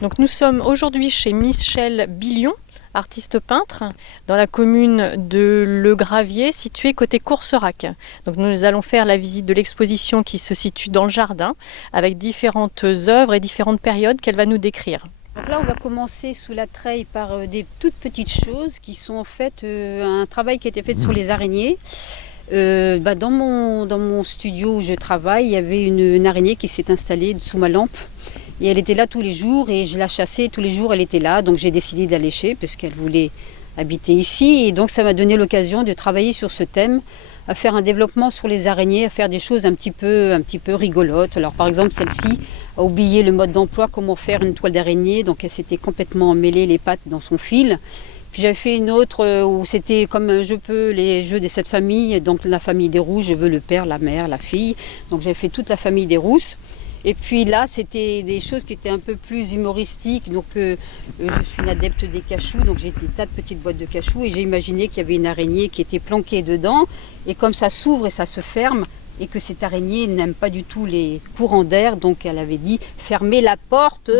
Donc nous sommes aujourd'hui chez Michel Billion, artiste peintre, dans la commune de Le Gravier, située côté Courserac. Donc nous allons faire la visite de l'exposition qui se situe dans le jardin, avec différentes œuvres et différentes périodes qu'elle va nous décrire. Donc là, on va commencer sous la treille par des toutes petites choses qui sont en fait un travail qui a été fait sur les araignées. Dans mon studio où je travaille, il y avait une araignée qui s'est installée sous ma lampe. Et elle était là tous les jours et je la chassais tous les jours, elle était là. Donc j'ai décidé de la lécher parce qu'elle voulait habiter ici. Et donc ça m'a donné l'occasion de travailler sur ce thème, à faire un développement sur les araignées, à faire des choses un petit peu rigolotes. Alors par exemple celle-ci a oublié le mode d'emploi, comment faire une toile d'araignée. Donc elle s'était complètement emmêlée les pattes dans son fil. Puis j'avais fait une autre où c'était comme un jeu peu, les jeux des 7 familles. Donc la famille des rousses, je veux le père, la mère, la fille. Donc j'avais fait toute la famille des rousses. Et puis là, c'était des choses qui étaient un peu plus humoristiques. Donc je suis une adepte des cachous, donc j'ai des tas de petites boîtes de cachous et j'ai imaginé qu'il y avait une araignée qui était planquée dedans. Et comme ça s'ouvre et ça se ferme, et que cette araignée n'aime pas du tout les courants d'air, donc elle avait dit « fermez la porte ».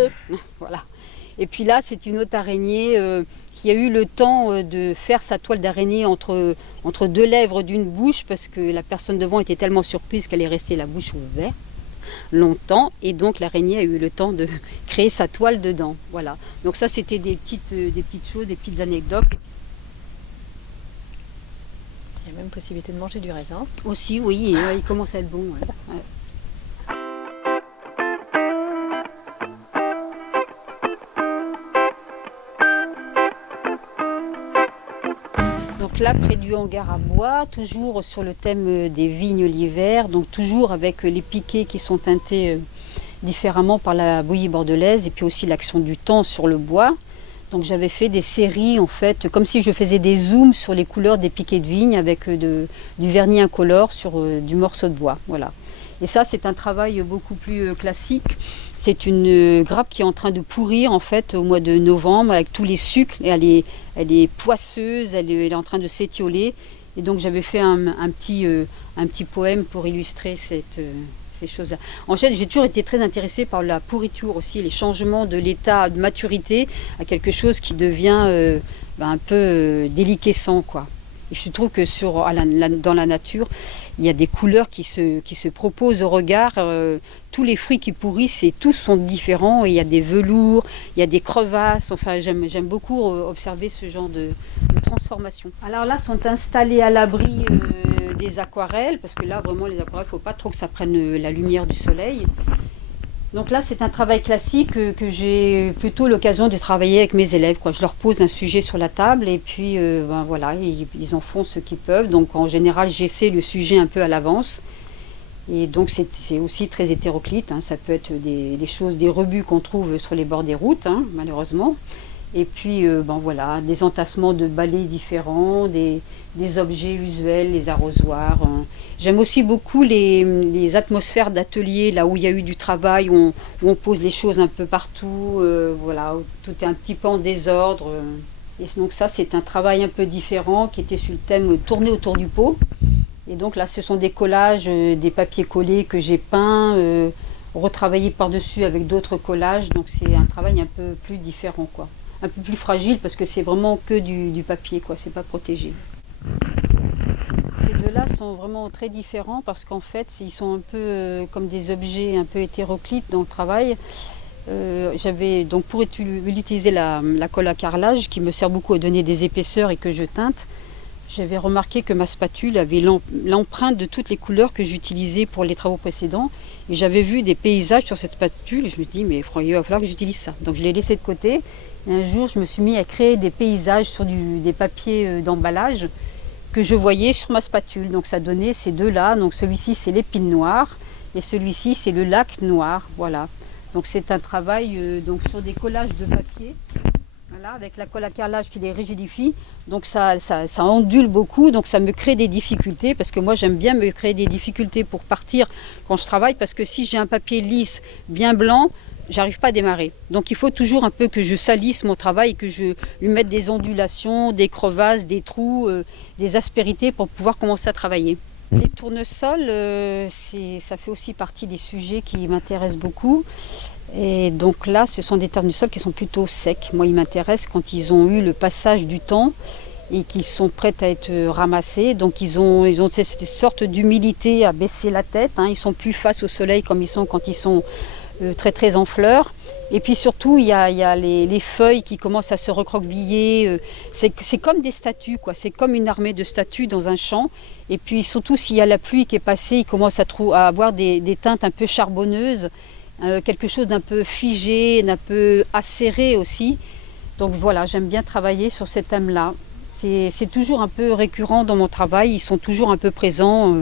Voilà. Et puis là, c'est une autre araignée qui a eu le temps de faire sa toile d'araignée entre deux lèvres d'une bouche, parce que la personne devant était tellement surprise qu'elle est restée la bouche ouverte longtemps, et donc l'araignée a eu le temps de créer sa toile dedans. Voilà. Donc ça, c'était des petites choses, des petites anecdotes. Il y a même possibilité de manger du raisin. Aussi, oui, il commence à être bon. Ouais. Ouais. Donc là, près du hangar à bois, toujours sur le thème des vignes l'hiver, donc toujours avec les piquets qui sont teintés différemment par la bouillie bordelaise et puis aussi l'action du temps sur le bois. Donc j'avais fait des séries en fait, comme si je faisais des zooms sur les couleurs des piquets de vigne avec du vernis incolore sur du morceau de bois. Voilà. Et ça, c'est un travail beaucoup plus classique. C'est une grappe qui est en train de pourrir en fait au mois de novembre avec tous les sucres. Et elle est poisseuse, elle est en train de s'étioler. Et donc j'avais fait un petit poème pour illustrer ces choses-là. En fait, j'ai toujours été très intéressée par la pourriture aussi, les changements de l'état de maturité à quelque chose qui devient un peu déliquescent, quoi. Et je trouve que dans la nature, il y a des couleurs qui se proposent au regard. Tous les fruits qui pourrissent, et tous sont différents. Et il y a des velours, il y a des crevasses. Enfin, j'aime beaucoup observer ce genre de transformation. Alors là, sont installés à l'abri des aquarelles, parce que là, vraiment, les aquarelles, il ne faut pas trop que ça prenne la lumière du soleil. Donc là, c'est un travail classique que j'ai plutôt l'occasion de travailler avec mes élèves, quoi. Je leur pose un sujet sur la table et puis voilà, ils en font ce qu'ils peuvent. Donc en général, j'essaie le sujet un peu à l'avance. Et donc c'est aussi très hétéroclite, hein. Ça peut être des choses, des rebuts qu'on trouve sur les bords des routes, hein, malheureusement. Et puis voilà, des entassements de balais différents, des objets usuels, les arrosoirs. J'aime aussi beaucoup les atmosphères d'atelier, là où il y a eu du travail, où on pose les choses un peu partout, voilà, où tout est un petit peu en désordre. Et donc ça, c'est un travail un peu différent qui était sur le thème tourner autour du pot. Et donc là, ce sont des collages, des papiers collés que j'ai peints, retravaillés par-dessus avec d'autres collages. Donc c'est un travail un peu plus différent, quoi. Un peu plus fragile parce que c'est vraiment que du papier, quoi. C'est pas protégé. Ces deux-là sont vraiment très différents parce qu'en fait, ils sont un peu comme des objets un peu hétéroclites dans le travail. J'avais donc pour utiliser la colle à carrelage qui me sert beaucoup à donner des épaisseurs et que je teinte, j'avais remarqué que ma spatule avait l'empreinte de toutes les couleurs que j'utilisais pour les travaux précédents. Et j'avais vu des paysages sur cette spatule et je me suis dit, mais il va falloir que j'utilise ça. Donc je l'ai laissé de côté. Et un jour, je me suis mis à créer des paysages sur des papiers d'emballage que je voyais sur ma spatule. Donc ça donnait ces deux-là. Donc celui-ci, c'est l'épine noire et celui-ci, c'est le lac noir. Voilà. Donc c'est un travail donc sur des collages de papier. Voilà, avec la colle à carrelage qui les rigidifie, donc ça ondule beaucoup, donc ça me crée des difficultés, parce que moi j'aime bien me créer des difficultés pour partir quand je travaille, parce que si j'ai un papier lisse, bien blanc, j'arrive pas à démarrer. Donc il faut toujours un peu que je salisse mon travail, et que je lui mette des ondulations, des crevasses, des trous, des aspérités pour pouvoir commencer à travailler. Les tournesols, ça fait aussi partie des sujets qui m'intéressent beaucoup. Et donc là, ce sont des tournesols qui sont plutôt secs. Moi, ils m'intéressent quand ils ont eu le passage du temps et qu'ils sont prêts à être ramassés. Donc ils ont cette sorte d'humilité à baisser la tête. Ils sont plus face au soleil comme ils sont quand ils sont très très en fleurs. Et puis surtout, il y a les feuilles qui commencent à se recroqueviller. C'est comme des statues, quoi. C'est comme une armée de statues dans un champ. Et puis surtout, s'il y a la pluie qui est passée, ils commencent à avoir des teintes un peu charbonneuses. Quelque chose d'un peu figé, d'un peu acéré aussi. Donc voilà, j'aime bien travailler sur ces thèmes-là. C'est toujours un peu récurrent dans mon travail, ils sont toujours un peu présents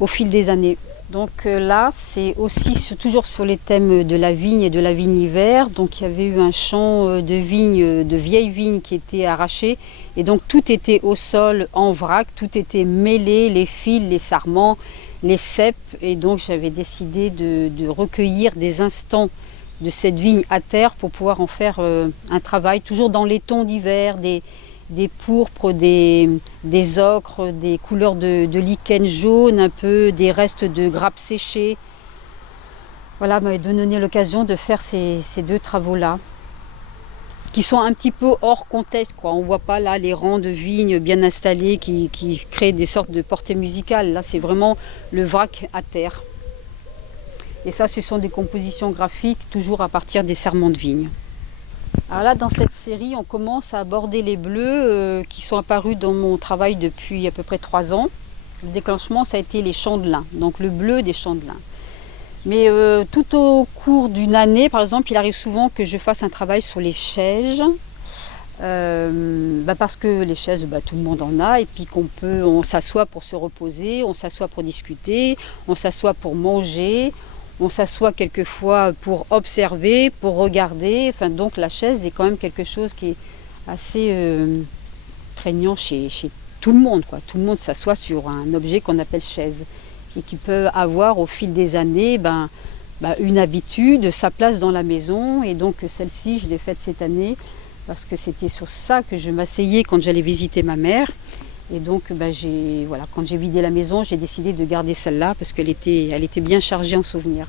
au fil des années. Donc là, c'est aussi toujours sur les thèmes de la vigne et de la vigne hiver. Donc il y avait eu un champ de vignes, de vieilles vignes qui étaient arrachées. Et donc tout était au sol, en vrac, tout était mêlé, les fils, les sarments, les ceps. Et donc j'avais décidé de recueillir des instants de cette vigne à terre pour pouvoir en faire un travail, toujours dans les tons d'hiver, des pourpres, des ocres, des couleurs de lichen jaune, un peu des restes de grappes séchées. Voilà, m'a donné l'occasion de faire ces deux travaux-là, qui sont un petit peu hors contexte, quoi. On ne voit pas là les rangs de vignes bien installés qui créent des sortes de portées musicales. Là, c'est vraiment le vrac à terre. Et ça, ce sont des compositions graphiques, toujours à partir des serments de vigne. Alors là, dans cette série, on commence à aborder les bleus qui sont apparus dans mon travail depuis à peu près 3 ans. Le déclenchement, ça a été les champs de lin, donc le bleu des champs de lin. Mais tout au cours d'une année, par exemple, il arrive souvent que je fasse un travail sur les chaises, parce que les chaises, tout le monde en a, et puis on s'assoit pour se reposer, on s'assoit pour discuter, on s'assoit pour manger. On s'assoit quelquefois pour observer, pour regarder. Enfin, donc la chaise est quand même quelque chose qui est assez prégnant chez tout le monde, quoi. Tout le monde s'assoit sur un objet qu'on appelle chaise et qui peut avoir au fil des années une habitude, sa place dans la maison. Et donc celle-ci, je l'ai faite cette année parce que c'était sur ça que je m'asseyais quand j'allais visiter ma mère. Et donc, quand j'ai vidé la maison, j'ai décidé de garder celle-là parce qu'elle était bien chargée en souvenirs.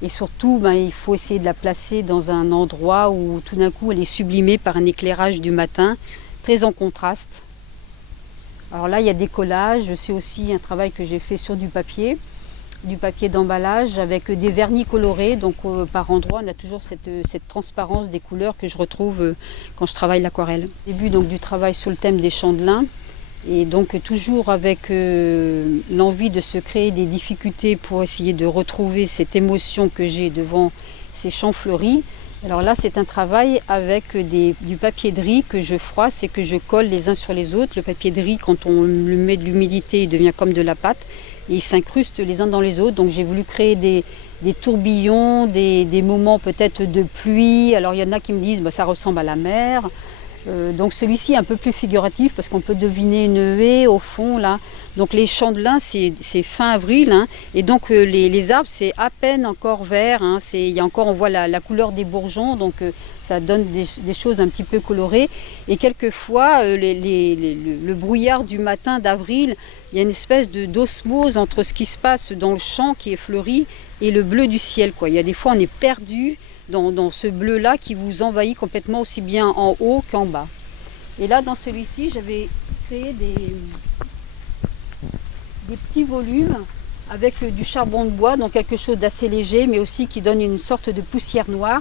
Et surtout, il faut essayer de la placer dans un endroit où tout d'un coup, elle est sublimée par un éclairage du matin, très en contraste. Alors là, il y a des collages. C'est aussi un travail que j'ai fait sur du papier d'emballage avec des vernis colorés. Donc par endroit, on a toujours cette transparence des couleurs que je retrouve quand je travaille l'aquarelle. Au début donc, du travail sur le thème des champs de lin. Et donc toujours avec l'envie de se créer des difficultés pour essayer de retrouver cette émotion que j'ai devant ces champs fleuris. Alors là, c'est un travail avec du papier de riz que je froisse et que je colle les uns sur les autres. Le papier de riz, quand on lui met de l'humidité, il devient comme de la pâte. Et ils s'incrustent les uns dans les autres. Donc j'ai voulu créer des tourbillons, des moments peut-être de pluie. Alors il y en a qui me disent ça ressemble à la mer. Donc celui-ci est un peu plus figuratif parce qu'on peut deviner une haie au fond là. Donc les champs de lin, c'est fin avril, et donc les arbres, c'est à peine encore vert. Il y a encore, on voit la couleur des bourgeons, donc ça donne des choses un petit peu colorées. Et quelquefois, le brouillard du matin d'avril, il y a une espèce d'osmose entre ce qui se passe dans le champ qui est fleuri et le bleu du ciel, quoi. Il y a des fois, on est perdu dans ce bleu-là qui vous envahit complètement aussi bien en haut qu'en bas. Et là, dans celui-ci, j'avais créé des petits volumes avec du charbon de bois, donc quelque chose d'assez léger, mais aussi qui donne une sorte de poussière noire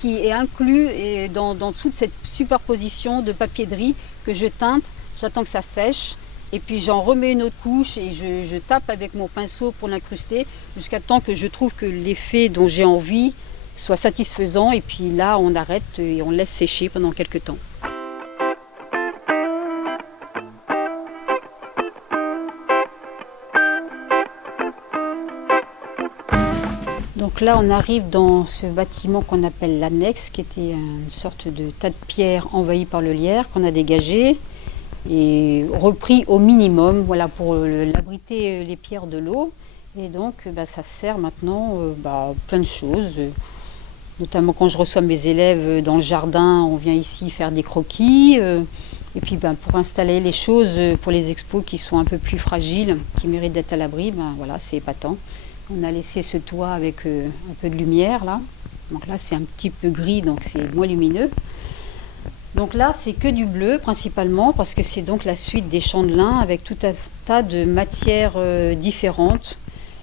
qui est inclus dans toute cette superposition de papier de riz que je teinte. J'attends que ça sèche et puis j'en remets une autre couche et je tape avec mon pinceau pour l'incruster jusqu'à temps que je trouve que l'effet dont j'ai envie soit satisfaisant. Et puis là, on arrête et on laisse sécher pendant quelques temps. Donc là, on arrive dans ce bâtiment qu'on appelle l'annexe, qui était une sorte de tas de pierres envahies par le lierre qu'on a dégagé et repris au minimum, voilà, pour l'abriter les pierres de l'eau. Et donc, ça sert maintenant plein de choses. Notamment quand je reçois mes élèves dans le jardin, on vient ici faire des croquis. Et puis pour installer les choses pour les expos qui sont un peu plus fragiles, qui méritent d'être à l'abri, voilà, c'est épatant. On a laissé ce toit avec un peu de lumière là. Donc là c'est un petit peu gris, donc c'est moins lumineux. Donc là c'est que du bleu principalement, parce que c'est donc la suite des champs de lin avec tout un tas de matières différentes.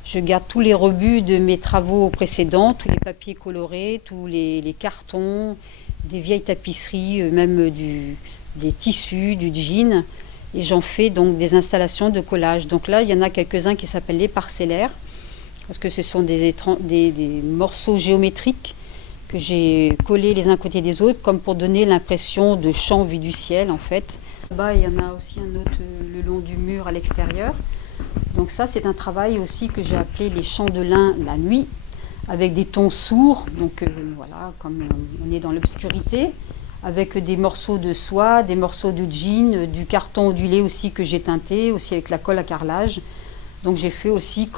Je garde tous les rebuts de mes travaux précédents, tous les papiers colorés, tous les cartons, des vieilles tapisseries, même des tissus, du jean. Et j'en fais donc des installations de collage. Donc là, il y en a quelques-uns qui s'appellent les parcellaires, parce que ce sont des morceaux géométriques que j'ai collés les uns à côté des autres, comme pour donner l'impression de champ vu du ciel en fait. Là-bas, il y en a aussi un autre le long du mur à l'extérieur. Donc ça, c'est un travail aussi que j'ai appelé les champs de lin la nuit, avec des tons sourds, donc voilà, comme on est dans l'obscurité, avec des morceaux de soie, des morceaux de jean, du carton ondulé aussi que j'ai teinté, aussi avec la colle à carrelage. Donc j'ai fait aussi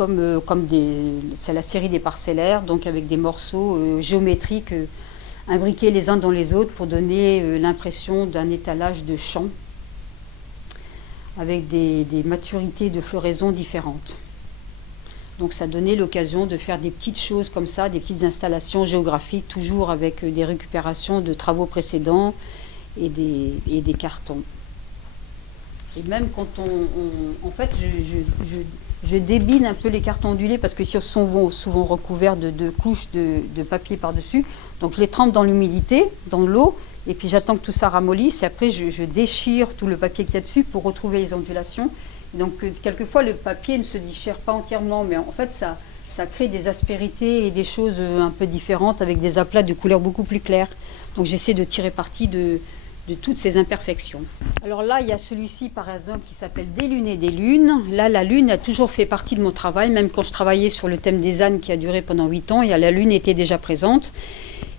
c'est la série des parcellaires, donc avec des morceaux géométriques imbriqués les uns dans les autres pour donner l'impression d'un étalage de champs, avec des maturités de floraison différentes. Donc ça donnait l'occasion de faire des petites choses comme ça, des petites installations géographiques, toujours avec des récupérations de travaux précédents et des cartons. Et même quand en fait, je débine un peu les cartons ondulés parce que ils sont souvent recouverts de couches de papier par-dessus. Donc je les trempe dans l'humidité, dans l'eau, et puis j'attends que tout ça ramollisse. Et après, je déchire tout le papier qu'il y a dessus pour retrouver les ondulations. Donc quelquefois le papier ne se déchire pas entièrement, mais en fait ça crée des aspérités et des choses un peu différentes avec des aplats de couleurs beaucoup plus claires. Donc j'essaie de tirer parti de toutes ces imperfections. Alors là il y a celui-ci par exemple qui s'appelle Des lunes et des lunes. Là la lune a toujours fait partie de mon travail, même quand je travaillais sur le thème des ânes qui a duré pendant 8 ans, la lune était déjà présente.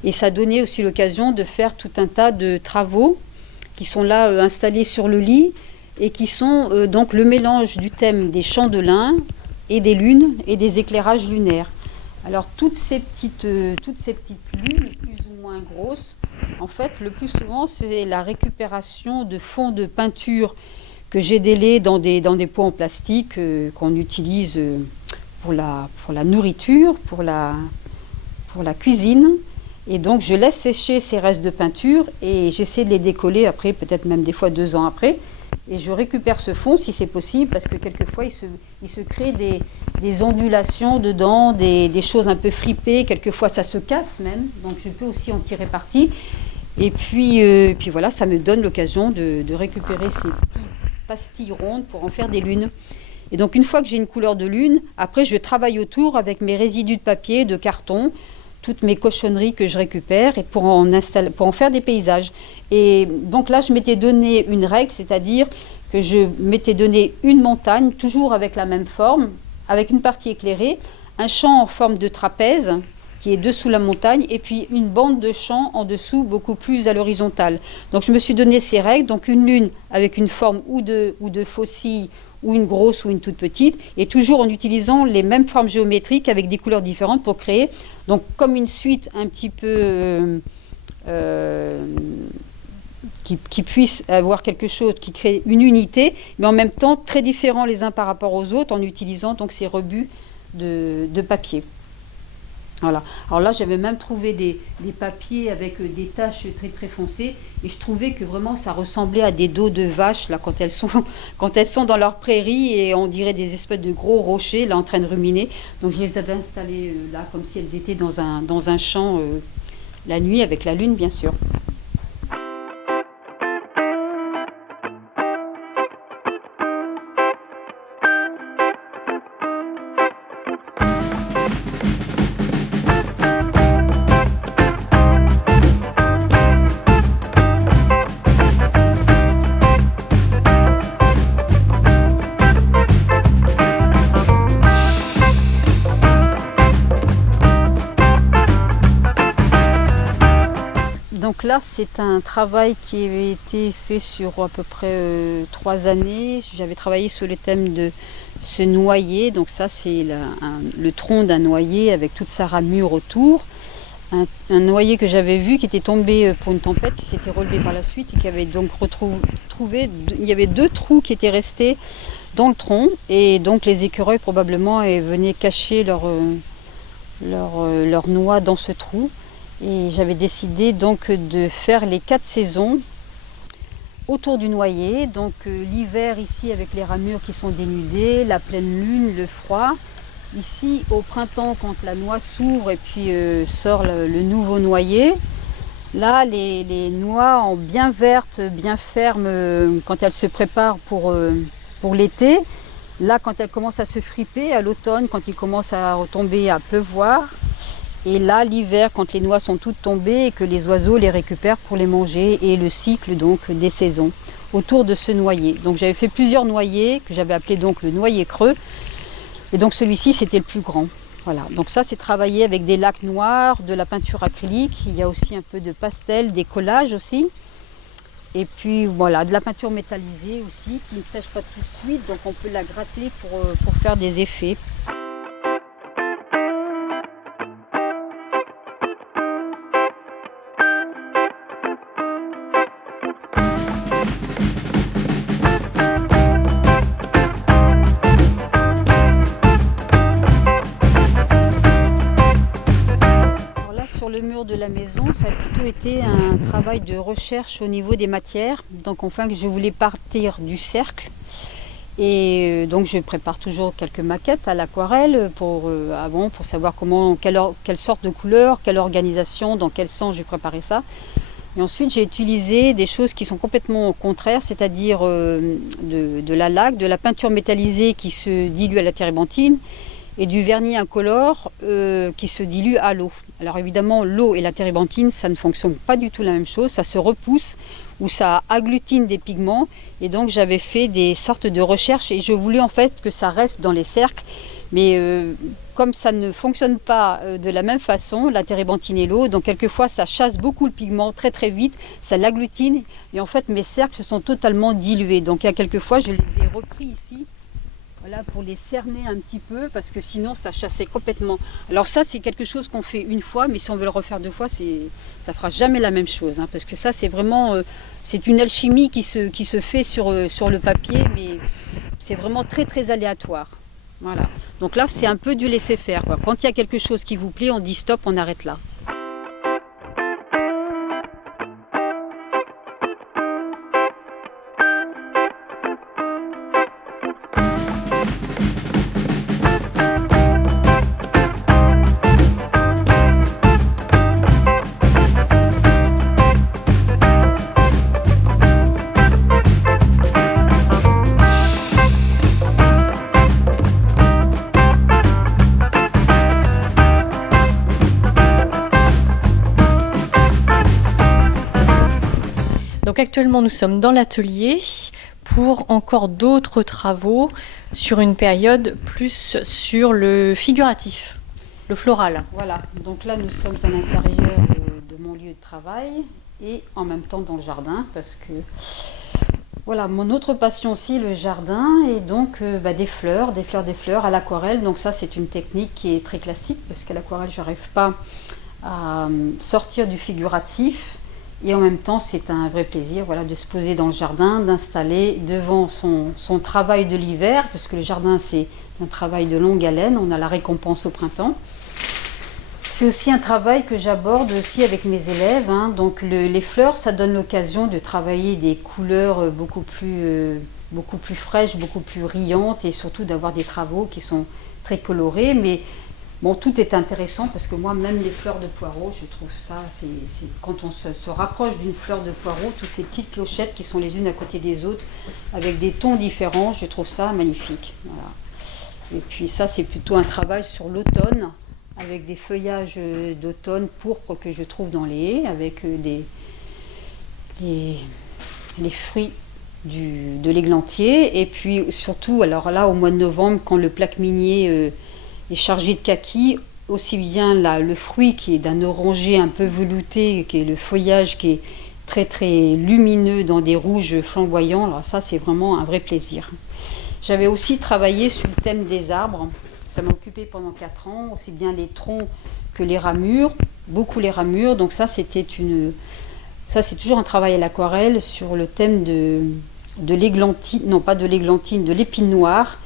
Et ça donnait aussi l'occasion de faire tout un tas de travaux qui sont là installés sur le lit, et qui sont donc le mélange du thème des champs de lin et des lunes et des éclairages lunaires. Alors toutes ces petites lunes plus ou moins grosses, en fait le plus souvent c'est la récupération de fonds de peinture que j'ai délais dans des pots en plastique qu'on utilise pour la nourriture, pour la cuisine. Et donc je laisse sécher ces restes de peinture et j'essaie de les décoller après, peut-être même des fois 2 ans après. Et je récupère ce fond si c'est possible, parce que quelquefois il se crée des ondulations dedans, des choses un peu fripées, quelquefois ça se casse même, donc je peux aussi en tirer parti. Et puis voilà, ça me donne l'occasion de récupérer ces petites pastilles rondes pour en faire des lunes. Et donc une fois que j'ai une couleur de lune, après je travaille autour avec mes résidus de papier, de carton, toutes mes cochonneries que je récupère et pour en faire des paysages. Et donc là, je m'étais donné une règle, c'est-à-dire que je m'étais donné une montagne, toujours avec la même forme, avec une partie éclairée, un champ en forme de trapèze qui est dessous la montagne, et puis une bande de champ en dessous, beaucoup plus à l'horizontale. Donc je me suis donné ces règles, donc une lune avec une forme ou de faucille, ou une grosse ou une toute petite, et toujours en utilisant les mêmes formes géométriques avec des couleurs différentes pour créer donc comme une suite un petit peu qui puisse avoir quelque chose qui crée une unité, mais en même temps très différents les uns par rapport aux autres en utilisant donc ces rebuts de papier. Voilà. Alors là, j'avais même trouvé des papiers avec des taches très très foncées, et je trouvais que vraiment ça ressemblait à des dos de vaches là quand elles sont dans leur prairie, et on dirait des espèces de gros rochers là en train de ruminer. Donc je les avais installés là comme si elles étaient dans un champ la nuit avec la lune bien sûr. Donc là, c'est un travail qui avait été fait sur à peu près 3 années. J'avais travaillé sur le thème de ce noyer. Donc ça, c'est le tronc d'un noyer avec toute sa ramure autour. Un noyer que j'avais vu qui était tombé pour une tempête, qui s'était relevé par la suite et qui avait donc retrouvé. Il y avait 2 trous qui étaient restés dans le tronc. Et donc les écureuils probablement venaient cacher leur noix dans ce trou. Et j'avais décidé donc de faire les 4 saisons autour du noyer. Donc l'hiver ici avec les ramures qui sont dénudées, la pleine lune, le froid. Ici au printemps quand la noix s'ouvre et puis sort le nouveau noyer. Là les noix en bien vertes, bien fermes quand elles se préparent pour l'été. Là quand elles commencent à se friper à l'automne, quand il commence à retomber, à pleuvoir. Et là l'hiver quand les noix sont toutes tombées et que les oiseaux les récupèrent pour les manger, et le cycle donc des saisons autour de ce noyer. Donc j'avais fait plusieurs noyers que j'avais appelé donc le noyer creux, et donc celui-ci c'était le plus grand. Voilà, donc ça c'est travaillé avec des lacs noirs, de la peinture acrylique, il y a aussi un peu de pastel, des collages aussi, et puis voilà, de la peinture métallisée aussi qui ne sèche pas tout de suite, donc on peut la gratter pour faire des effets. Sur le mur de la maison, ça a plutôt été un travail de recherche au niveau des matières. Donc enfin que je voulais partir du cercle. Et donc je prépare toujours quelques maquettes à l'aquarelle pour savoir quelle sorte de couleur, quelle organisation, dans quel sens j'ai préparé ça. Et ensuite j'ai utilisé des choses qui sont complètement contraires, c'est-à-dire de la laque, de la peinture métallisée qui se dilue à la térébenthine, et du vernis incolore qui se dilue à l'eau. Alors évidemment, l'eau et la térébenthine, ça ne fonctionne pas du tout la même chose, ça se repousse ou ça agglutine des pigments, et donc j'avais fait des sortes de recherches et je voulais en fait que ça reste dans les cercles, mais comme ça ne fonctionne pas de la même façon, la térébenthine et l'eau, donc quelquefois ça chasse beaucoup le pigment très très vite, ça l'agglutine, et en fait mes cercles se sont totalement dilués. Donc il y a quelquefois je les ai repris ici. Voilà, pour les cerner un petit peu, parce que sinon ça chassait complètement. Alors ça c'est quelque chose qu'on fait une fois, mais si on veut le refaire 2 fois, ça fera jamais la même chose, hein, parce que ça c'est vraiment c'est une alchimie qui se fait sur le papier, mais c'est vraiment très très aléatoire. Voilà. Donc là c'est un peu du laisser faire, quoi. Quand il y a quelque chose qui vous plaît, on dit stop, on arrête là. Donc actuellement, nous sommes dans l'atelier pour encore d'autres travaux sur une période plus sur le figuratif, le floral. Voilà, donc là nous sommes à l'intérieur de mon lieu de travail et en même temps dans le jardin, parce que voilà, mon autre passion aussi, le jardin, et donc des fleurs à l'aquarelle. Donc ça c'est une technique qui est très classique, parce qu'à l'aquarelle je n'arrive pas à sortir du figuratif. Et en même temps, c'est un vrai plaisir, voilà, de se poser dans le jardin, d'installer devant son travail de l'hiver, parce que le jardin, c'est un travail de longue haleine, on a la récompense au printemps. C'est aussi un travail que j'aborde aussi avec mes élèves, hein. Donc les fleurs, ça donne l'occasion de travailler des couleurs beaucoup plus fraîches, beaucoup plus riantes, et surtout d'avoir des travaux qui sont très colorés. Mais bon, tout est intéressant, parce que moi, même les fleurs de poireau, je trouve ça, quand on se rapproche d'une fleur de poireau, toutes ces petites clochettes qui sont les unes à côté des autres, avec des tons différents, je trouve ça magnifique. Voilà. Et puis ça, c'est plutôt un travail sur l'automne, avec des feuillages d'automne pourpre que je trouve dans les haies, avec les fruits de l'églantier. Et puis surtout, alors là, au mois de novembre, quand le plaque minier est chargé de kaki, aussi bien là, le fruit qui est d'un oranger un peu velouté, qui est le feuillage qui est très très lumineux dans des rouges flamboyants. Alors ça, c'est vraiment un vrai plaisir. J'avais aussi travaillé sur le thème des arbres. Ça m'a occupé pendant 4 ans, aussi bien les troncs que les ramures, beaucoup les ramures. Donc ça, c'est toujours un travail à l'aquarelle sur le thème de l'églantine, non pas de l'églantine, de l'épine noire.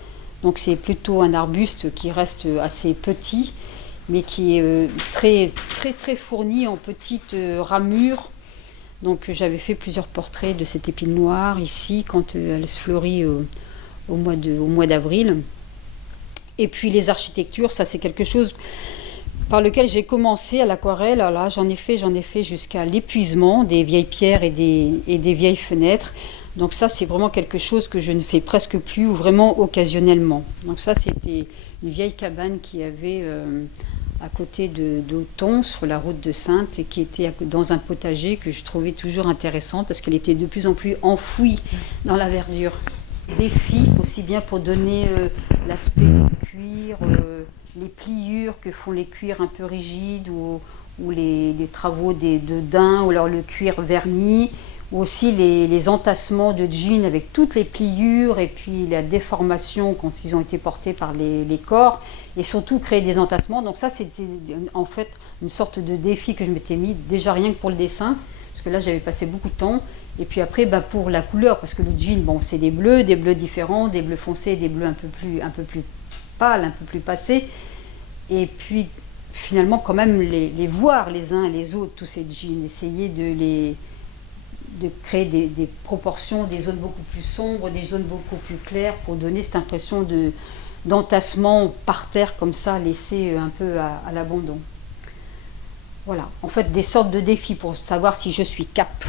Donc c'est plutôt un arbuste qui reste assez petit mais qui est très, très, très fournie en petites ramures. Donc j'avais fait plusieurs portraits de cette épine noire ici, quand elle se fleurit au mois d'avril. Et puis les architectures, ça c'est quelque chose par lequel j'ai commencé à l'aquarelle. Là, j'en ai fait jusqu'à l'épuisement des vieilles pierres et des vieilles fenêtres. Donc ça, c'est vraiment quelque chose que je ne fais presque plus ou vraiment occasionnellement. Donc ça, c'était une vieille cabane qui avait à côté d'Auton, sur la route de Saintes, et qui était dans un potager que je trouvais toujours intéressant parce qu'elle était de plus en plus enfouie dans la verdure. Défi aussi bien pour donner l'aspect du cuir, les pliures que font les cuirs un peu rigides ou les travaux de daim ou alors le cuir verni, ou aussi les entassements de jeans avec toutes les pliures et puis la déformation quand ils ont été portés par les corps, et surtout créer des entassements. Donc ça, c'était en fait une sorte de défi que je m'étais mis, déjà rien que pour le dessin, parce que là j'avais passé beaucoup de temps. Et puis après, pour la couleur, parce que le jean, bon, c'est des bleus différents, des bleus foncés, des bleus un peu plus pâles, un peu plus passés. Et puis finalement, quand même, les voir les uns et les autres, tous ces jeans, essayer de créer des proportions, des zones beaucoup plus sombres, des zones beaucoup plus claires, pour donner cette impression d'entassement par terre, comme ça, laissé un peu à l'abandon. Voilà, en fait, des sortes de défis pour savoir si je suis cap.